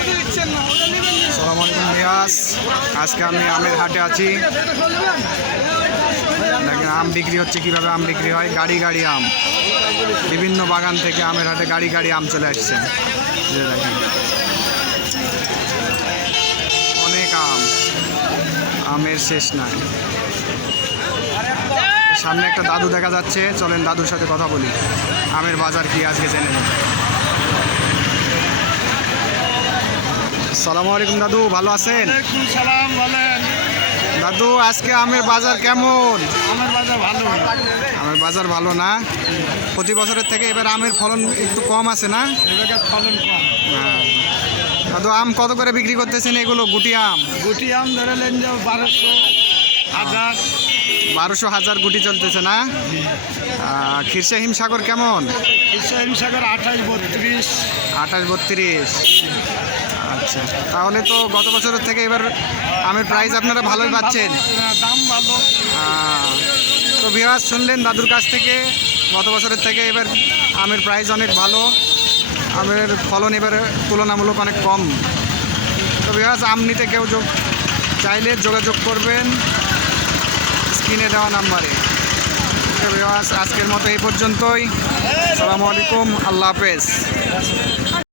আসসালামু আলাইকুম ভিউয়ার্স, আজকে আমি আমের হাটে আছি। দেখেন আম বিক্রি হচ্ছে, কিভাবে আম বিক্রি হয়। গাড়ি গাড়ি আম, বিভিন্ন বাগান থেকে আমের হাটে গাড়ি গাড়ি আম চলে আসছে। দেখেন অনেক আম, আমের শেষ নাই। সামনে একটা দাদু দেখা যাচ্ছে, চলেন দাদুর সাথে কথা বলি। আমের বাজার কি আজকে জেনে নেব। আসসালামু আলাইকুম দাদু, ভালো আছেন? সালাম, বলেন। দাদু আজকে আমের বাজার কেমন? আমার বাজার ভালো। আমের বাজার ভালো না? প্রতি বছরের থেকে এবার আমের ফলন একটু কম আছে না? এবার ফলন কম। হ্যাঁ। দাদু আম কত করে বিক্রি করতেছেন এগুলো, গুটি আম? গুটি আম ধরে নেন যে 1200, 1000। 1200 গুটি চলতেছে না? খিরসা হিমসাগর কেমন? হিমসাগর 28, 32। 28, 32। আচ্ছা, তাহলে তো গত বছরের থেকে এবার আমের প্রাইস আপনারা ভালোই পাচ্ছেন। দাম ভালো। তো ভিউয়ার্স শুনলেন দাদুর কাছ থেকে, গত বছরের থেকে এবার আমের প্রাইস অনেক ভালো, আমের ফলন এবার তুলনামূলক অনেক কম। তো ভিউয়ার্স আম নিতে কেউ চাইলে যোগাযোগ করবেন স্ক্রিনে দেওয়া নাম্বারে। তো ভিউয়ার্স আজকের মতো এই পর্যন্তই। আসসালামু আলাইকুম, আল্লাহ হাফেজ।